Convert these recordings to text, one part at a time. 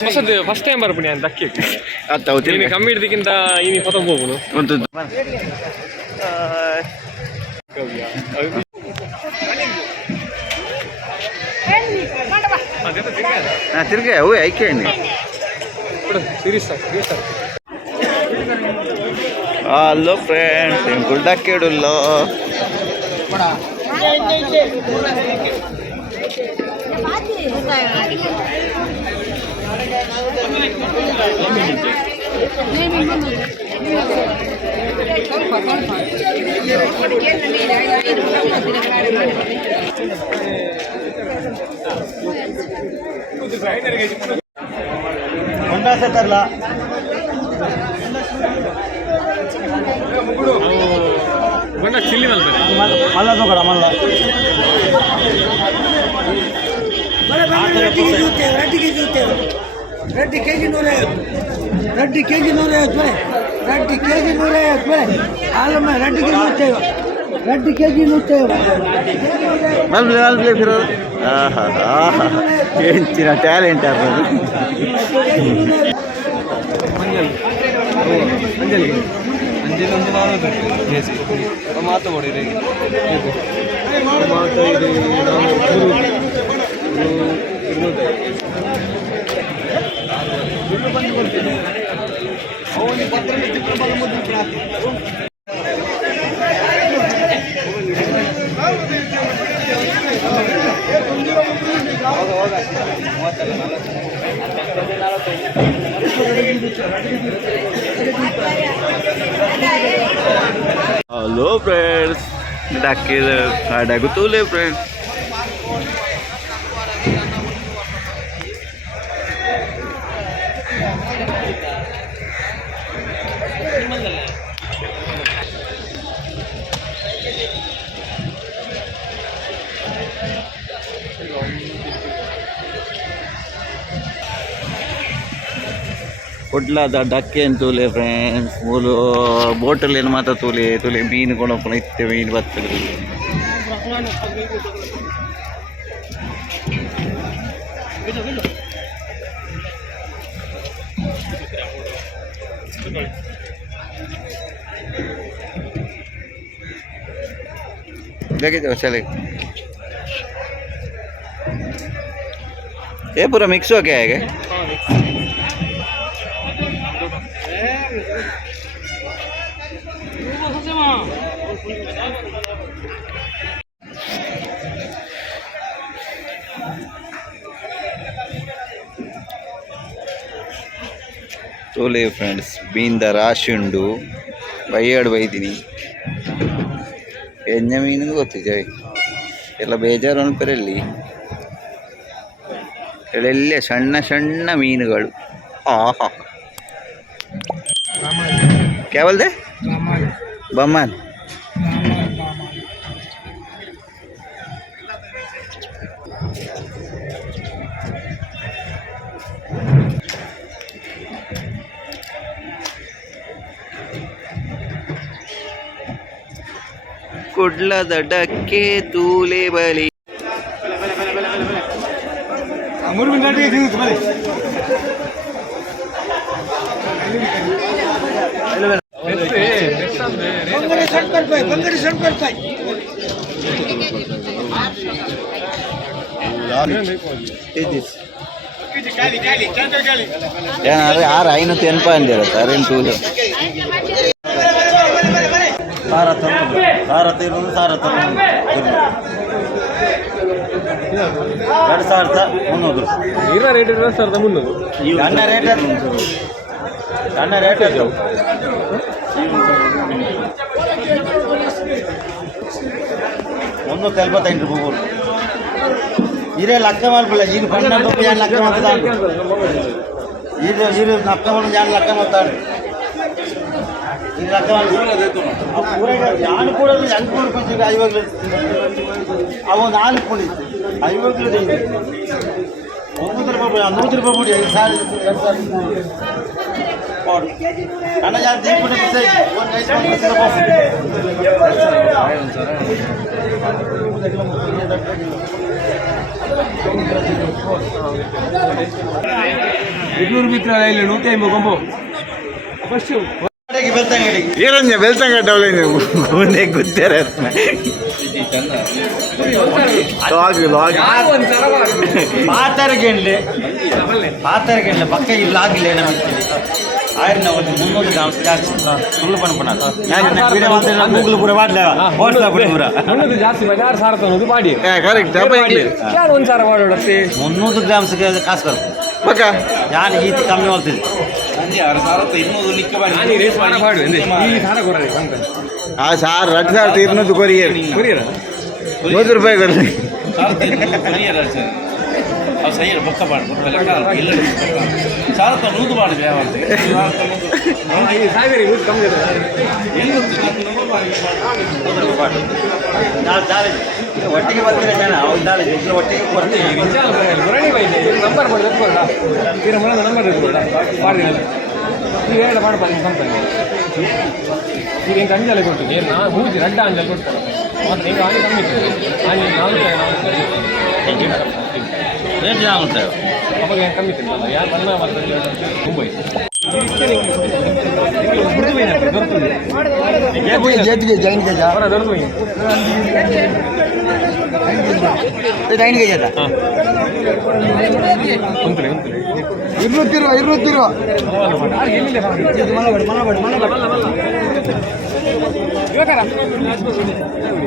ಹೊಸದು first time ಬರ್ಬಿಡಿ ಅಂತ ಅಕ್ಕಿ ನೀನು ಕಮ್ಮಿ ಇಡ್ದಕ್ಕಿಂತ ಇನಿ ಹೊತ್ತ ಹೋಗುನು ತಿರ್ಗಿ ಅವು ಐಕೆ హలో ఫ్రెండ్స్ టెంపుల్ దక్కేడుల్లో ತರಲಾ ಚಿಲ್ಲಿ ಮಲ್ಲ ತಗೋಡ ಮಲ್ಲ ರೆಡ್ಡಿ ಕೆಜಿ 150 ರೆಡ್ಡಿ ಕೆಜಿ 150 ರೆಡ್ಡಿ ಕೆಜಿ 150 ಆಲಮ್ಮ ರೆಡ್ಡಿ ಕೆಜಿ 150 ರೆಡ್ಡಿ ಕೆಜಿ 150 ಮಲ್ಬಲೆ ಫಿರೋ ಆಹಾ ಆಹಾ ಎಂಚಿನ ಟ್ಯಾಲೆಂಟ್ ಅದು ಅಂಜಲಿ ಒಂದು ಮಾಡೋದು ಮಾತು ಕೊಡಿರಿ ಮಾತು ಇದೆ ಬಂದು ಕೊಡ್ತೀನಿ ಅವನಿಗೆ ಪತ್ರ హలో ఫ్రెండ్స్ డక్కి అడుగుతూలే ఫ్రెండ్స్ ಕೊಡ್ಲಾದ ಡಕ್ಕೆ ಅಂತ ತೂಲೆ ಫ್ರೆಂಡ್ಸ್ ಮೂಲು ಬೋಟಲ್ಲಿ ಏನು ಮಾತ್ರ ತೂಲೆ ಮೀನು ಕೊಡೋಪ್ಪನ ಇತ್ತೆ ಮೀನು ಬರ್ತದೆ चले ये पूरा मिक्स हो गया है क्या? ತೋಲೆ ಫ್ರೆಂಡ್ಸ್ ಮೀನಿಂದ ರಾಶಿ ಉಂಡು ಬೈಯಾಡು ಬೈದಿನಿ ಎಣ್ಣೆ ಮೀನಿಂದ ಗೊತ್ತಿದೆ ಎಲ್ಲ ಬೇಜಾರು ಅನ್ಪರಲ್ಲಿ ಎಲ್ಲೆಲ್ಲ ಸಣ್ಣ ಸಣ್ಣ ಮೀನುಗಳು ಆಹಾ क्या बोलते बमन ಕುಡ್ಲದ ಡಕ್ಕೆ ತೂಲೆ ಬಲಿ ಏನಾದ್ರೆ 6 500 ಅಂದಿರ ಸರೇನು ತೂಲು ಸಾರ ತೀರು ಸಾರ 2300 ನೀರ ರೇಟ್ 2300 ಸಣ್ಣ ರೇಟ್ ಅದು 145 ರೂಪಾಯಿ ಇರೇ ಲಕ್ಕ ಮಾಡ್ಬಿಲ್ಲ ಈಗ 12 ರೂಪಾಯಿ ಲಕ್ಕ ಮಾಡ್ತಾನೆ ಈಗ ಲಕ್ಕ ಮಾಡಿ ಲಕ್ಕ ಮಾಡ್ತಾನೆ ಈಗ ಲಕ್ಕ ನಾನು ಕೂಡ ಹೆಂಗೆ ಕೊಡ್ಬೇಕು ಐವಾಗಲೇ ಅವು 4 ಕೊಡಿತ್ತು ಐವಾಗಲೇ 100 ರೂಪಾಯಿ 100 ರೂಪಾಯಿ ಕೊಡಿ 5 ಸಾವಿರ ಅಣ್ಣ ಯಾರು ದೀಪುಡಿ 200 ಬಿತ್ರ ಇಲ್ಲ 150 ಗೊಂಬು ಫಸ್ಟ್ ಏನಂದ್ರೆ ಬೆಳ್ತಂಗಡ್ಡ ಅವಳು ಮುಂದೆ ಗೊತ್ತಾರ ಪಾತರಗೆಂಡ್ಲೆ ಪಕ್ಕ ಇಲ್ಲ ಆಗಿಲ್ಲ ನಮಗೆ ಆಯ್ತು ನಾವು 300 ಗ್ರಾಮ್ ಜಾಸ್ತಿ ಸುಳ್ಳು ಪಣ್ಣ ಗೂಗಲ್ ಪೂರ ಮಾಡಲ ವಾಟ್ಸಪ್ ಪೂರ 300 ಜಾಸ್ತಿ ಬಜಾರ್ ಸಾರತ ಅನ್ನೋದು ಮಾಡಿ ಕರೆಕ್ಟ್ ಯಾರು ಒಂದು ಸಾರ ಮಾಡೋಡತ್ತೆ 300 ಗ್ರಾಮ್ಸ್ ಕಾಸು ಕರು ಪಕ್ಕ ಯಾನ್ ಈತಿ ಕಮ್ಮಿ ಹೋಗ್ತಿದ್ದೆ ಆ ಸಾರ್ 2,200 ಕೊರಿಯರ್ 100 ರೂಪಾಯಿ ಕೊಡ್ರಿ ಒಟ್ಟಿಗೆ ಬರ್ತೀರ ಜನ ಒಟ್ಟಿಗೆ ಬರ್ತೀವಿ ನಂಬರ್ ಹೇಳ ಮಾಡ್ಬಾರ್ದು ಕಂಪನಿ ಈಗ ಹೆಂಗೆ ಅಂಜಲೆ ಕೊಡ್ತೀನಿ ನಾ ಹೂಜಿ ರಡ್ಡ ಅಂಜಲ್ ಕೊಡ್ತಾರೆ ಮತ್ತು ಈಗ ಹಾನಿ ಕಮ್ಮಿ ಹಾನಿ ರೇಟ್ ಆಗುತ್ತೆ ಅವಾಗ ಹೆಂಗೆ ಕಮ್ಮಿ ತಿನ್ನಲ್ಲ ಯಾರು ಅನ್ನ ಮತ್ತು ಮುಂಬೈ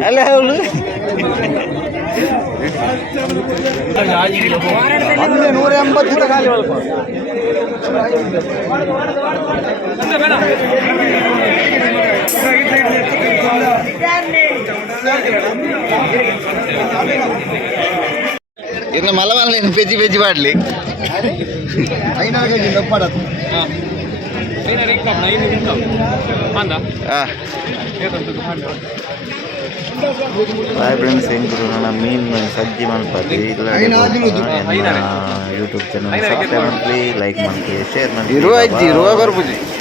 ಅಲ್ಲ ಅವಳು 180 ಖಾಲಿ ಇನ್ನು ಮಲಮಲ್ಲ ಪೆಜ್ಜಿ ಪೆಜ್ಜಿ ಮಾಡಲಿ 500 ಕೆಜಿ ನಪ್ಪಡದು ಹಾಯ್ ಫ್ರೆಂಡ್ಸ್ ಹೆಂಗರು ನನ್ನ ಮೀನು ಸಜ್ಜಿ ಮಾಡ್ಪಾತಿ ಇಲ್ಲ ಯೂಟ್ಯೂಬ್ ಚಾನಲ್ ಸಬ್ಸ್ಕ್ರೈಬ್ ಮಾಡಿ ಲೈಕ್ ಮಾಡಿ ಶೇರ್ ಮಾಡಿ